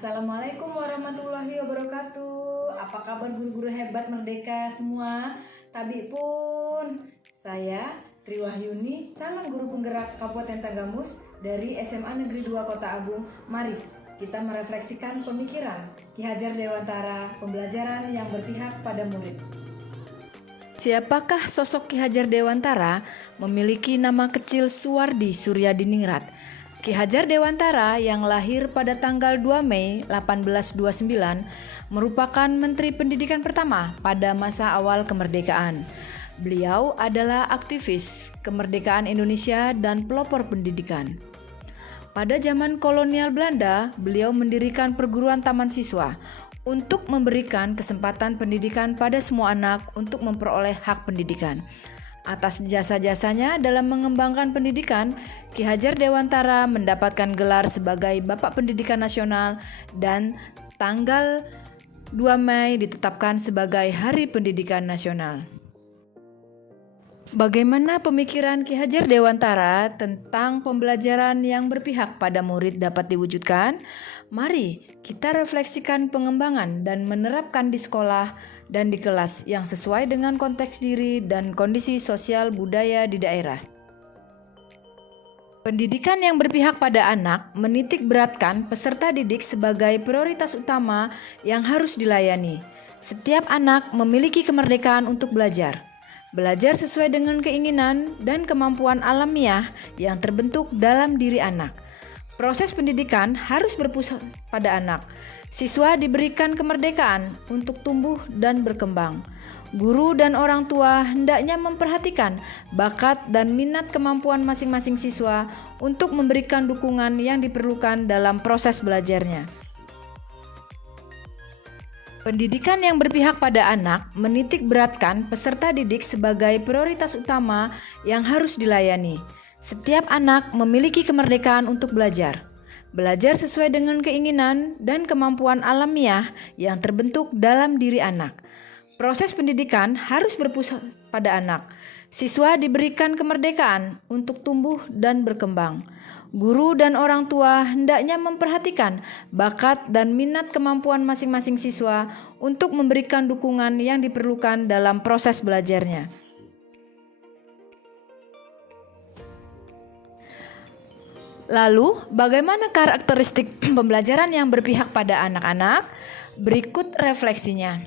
Assalamualaikum warahmatullahi wabarakatuh. Apa kabar guru-guru hebat merdeka semua? Tabi pun, saya Tri Wahyuni, calon guru penggerak Kabupaten Tanggamus dari SMA Negeri 2 Kota Agung. Mari kita merefleksikan pemikiran Ki Hajar Dewantara, pembelajaran yang berpihak pada murid. Siapakah sosok Ki Hajar Dewantara? Memiliki nama kecil Suwardi Suryadiningrat. Ki Hajar Dewantara yang lahir pada tanggal 2 Mei 1829 merupakan Menteri Pendidikan pertama pada masa awal kemerdekaan. Beliau adalah aktivis kemerdekaan Indonesia dan pelopor pendidikan. Pada zaman kolonial Belanda, beliau mendirikan perguruan taman siswa untuk memberikan kesempatan pendidikan pada semua anak untuk memperoleh hak pendidikan. Atas jasa-jasanya dalam mengembangkan pendidikan, Ki Hajar Dewantara mendapatkan gelar sebagai Bapak Pendidikan Nasional dan tanggal 2 Mei ditetapkan sebagai Hari Pendidikan Nasional. Bagaimana pemikiran Ki Hajar Dewantara tentang pembelajaran yang berpihak pada murid dapat diwujudkan? Mari kita refleksikan pengembangan dan menerapkan di sekolah dan di kelas yang sesuai dengan konteks diri dan kondisi sosial budaya di daerah. Pendidikan yang berpihak pada anak menitik beratkan peserta didik sebagai prioritas utama yang harus dilayani. Setiap anak memiliki kemerdekaan untuk belajar. Belajar sesuai dengan keinginan dan kemampuan alamiah yang terbentuk dalam diri anak. Proses pendidikan harus berpusat pada anak. Siswa diberikan kemerdekaan untuk tumbuh dan berkembang. Guru dan orang tua hendaknya memperhatikan bakat dan minat kemampuan masing-masing siswa untuk memberikan dukungan yang diperlukan dalam proses belajarnya. Pendidikan yang berpihak pada anak menitik beratkan peserta didik sebagai prioritas utama yang harus dilayani. Setiap anak memiliki kemerdekaan untuk belajar. Belajar sesuai dengan keinginan dan kemampuan alamiah yang terbentuk dalam diri anak. Proses pendidikan harus berpusat pada anak. Siswa diberikan kemerdekaan untuk tumbuh dan berkembang. Guru dan orang tua hendaknya memperhatikan bakat dan minat kemampuan masing-masing siswa untuk memberikan dukungan yang diperlukan dalam proses belajarnya. Lalu, bagaimana karakteristik pembelajaran yang berpihak pada anak-anak? Berikut refleksinya.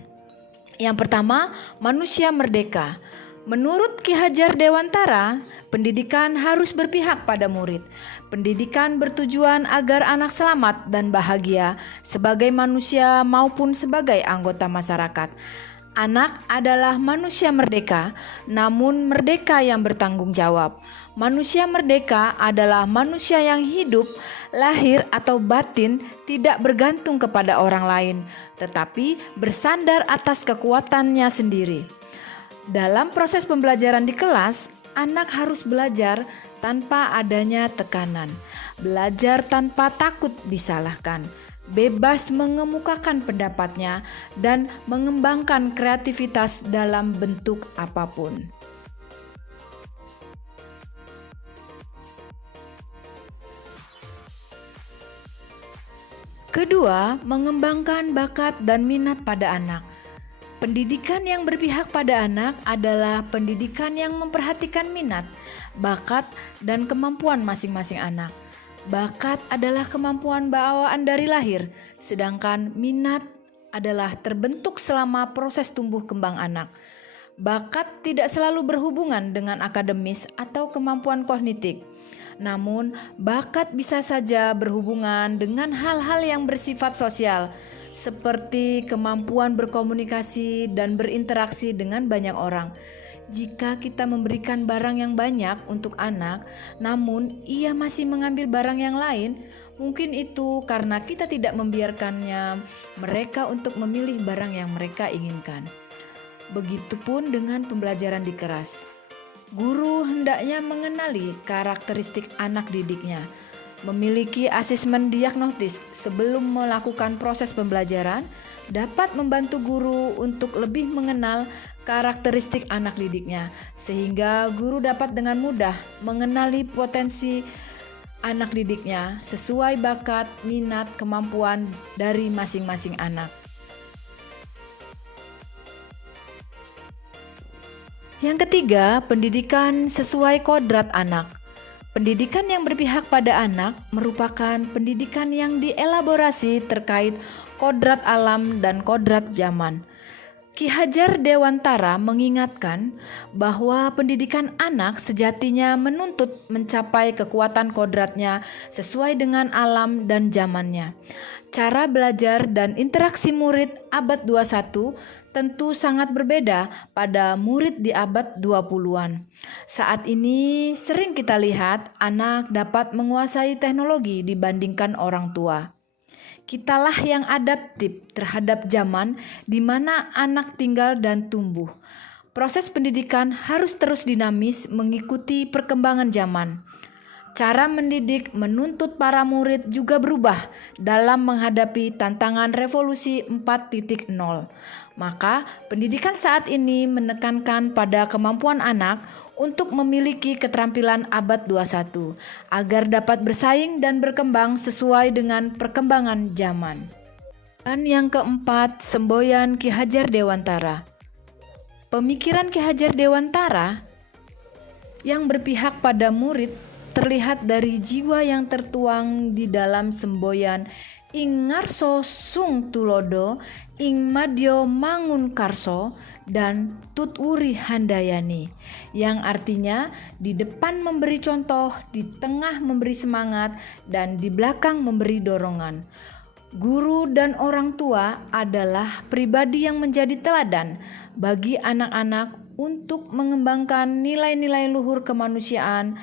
Yang pertama, manusia merdeka. Menurut Ki Hajar Dewantara, pendidikan harus berpihak pada murid. Pendidikan bertujuan agar anak selamat dan bahagia sebagai manusia maupun sebagai anggota masyarakat. Anak adalah manusia merdeka, namun merdeka yang bertanggung jawab. Manusia merdeka adalah manusia yang hidup, lahir atau batin tidak bergantung kepada orang lain, tetapi bersandar atas kekuatannya sendiri. Dalam proses pembelajaran di kelas, anak harus belajar tanpa adanya tekanan, belajar tanpa takut disalahkan, bebas mengemukakan pendapatnya, dan mengembangkan kreativitas dalam bentuk apapun. Kedua, mengembangkan bakat dan minat pada anak. Pendidikan yang berpihak pada anak adalah pendidikan yang memperhatikan minat, bakat, dan kemampuan masing-masing anak. Bakat adalah kemampuan bawaan dari lahir, sedangkan minat adalah terbentuk selama proses tumbuh kembang anak. Bakat tidak selalu berhubungan dengan akademis atau kemampuan kognitif. Namun, bakat bisa saja berhubungan dengan hal-hal yang bersifat sosial, seperti kemampuan berkomunikasi dan berinteraksi dengan banyak orang. Jika kita memberikan barang yang banyak untuk anak, namun ia masih mengambil barang yang lain, mungkin itu karena kita tidak membiarkannya mereka untuk memilih barang yang mereka inginkan. Begitupun dengan pembelajaran di kelas. Guru hendaknya mengenali karakteristik anak didiknya, memiliki asesmen diagnostis sebelum melakukan proses pembelajaran dapat membantu guru untuk lebih mengenal karakteristik anak didiknya, sehingga guru dapat dengan mudah mengenali potensi anak didiknya sesuai bakat, minat, kemampuan dari masing-masing anak. Yang ketiga, pendidikan sesuai kodrat anak. Pendidikan yang berpihak pada anak merupakan pendidikan yang dielaborasi terkait kodrat alam dan kodrat zaman. Ki Hajar Dewantara mengingatkan bahwa pendidikan anak sejatinya menuntut mencapai kekuatan kodratnya sesuai dengan alam dan zamannya. Cara belajar dan interaksi murid abad 21 tentu sangat berbeda pada murid di abad 20-an. Saat ini sering kita lihat anak dapat menguasai teknologi dibandingkan orang tua. Kitalah yang adaptif terhadap zaman di mana anak tinggal dan tumbuh. Proses pendidikan harus terus dinamis mengikuti perkembangan zaman. Cara mendidik menuntut para murid juga berubah dalam menghadapi tantangan revolusi 4.0. Maka, pendidikan saat ini menekankan pada kemampuan anak untuk memiliki keterampilan abad 21 agar dapat bersaing dan berkembang sesuai dengan perkembangan zaman. Dan yang keempat, semboyan Ki Hajar Dewantara. Pemikiran Ki Hajar Dewantara yang berpihak pada murid terlihat dari jiwa yang tertuang di dalam semboyan ing ngarso sung tulodo, ing madyo mangun karso, dan tutwuri handayani, yang artinya di depan memberi contoh, di tengah memberi semangat, dan di belakang memberi dorongan. Guru dan orang tua adalah pribadi yang menjadi teladan bagi anak-anak untuk mengembangkan nilai-nilai luhur kemanusiaan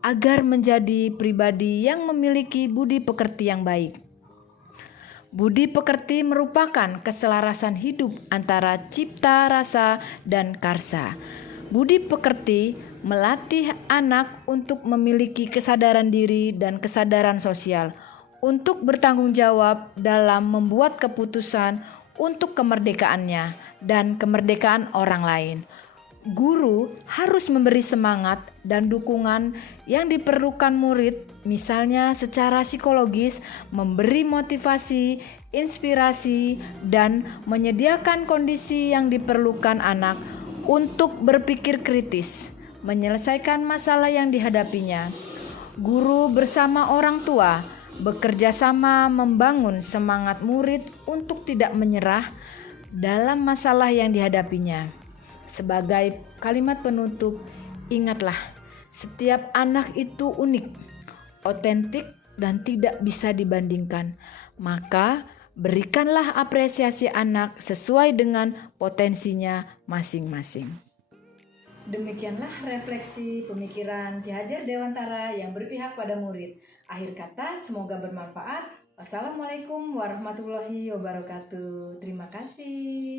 agar menjadi pribadi yang memiliki budi pekerti yang baik. Budi pekerti merupakan keselarasan hidup antara cipta, rasa, dan karsa. Budi pekerti melatih anak untuk memiliki kesadaran diri dan kesadaran sosial, untuk bertanggung jawab dalam membuat keputusan untuk kemerdekaannya dan kemerdekaan orang lain. Guru harus memberi semangat dan dukungan yang diperlukan murid, misalnya secara psikologis, memberi motivasi, inspirasi, dan menyediakan kondisi yang diperlukan anak untuk berpikir kritis, menyelesaikan masalah yang dihadapinya. Guru bersama orang tua bekerja sama membangun semangat murid untuk tidak menyerah dalam masalah yang dihadapinya. Sebagai kalimat penutup, ingatlah, setiap anak itu unik, otentik, dan tidak bisa dibandingkan. Maka berikanlah apresiasi anak sesuai dengan potensinya masing-masing. Demikianlah refleksi pemikiran Ki Hajar Dewantara yang berpihak pada murid. Akhir kata, semoga bermanfaat. Wassalamualaikum warahmatullahi wabarakatuh. Terima kasih.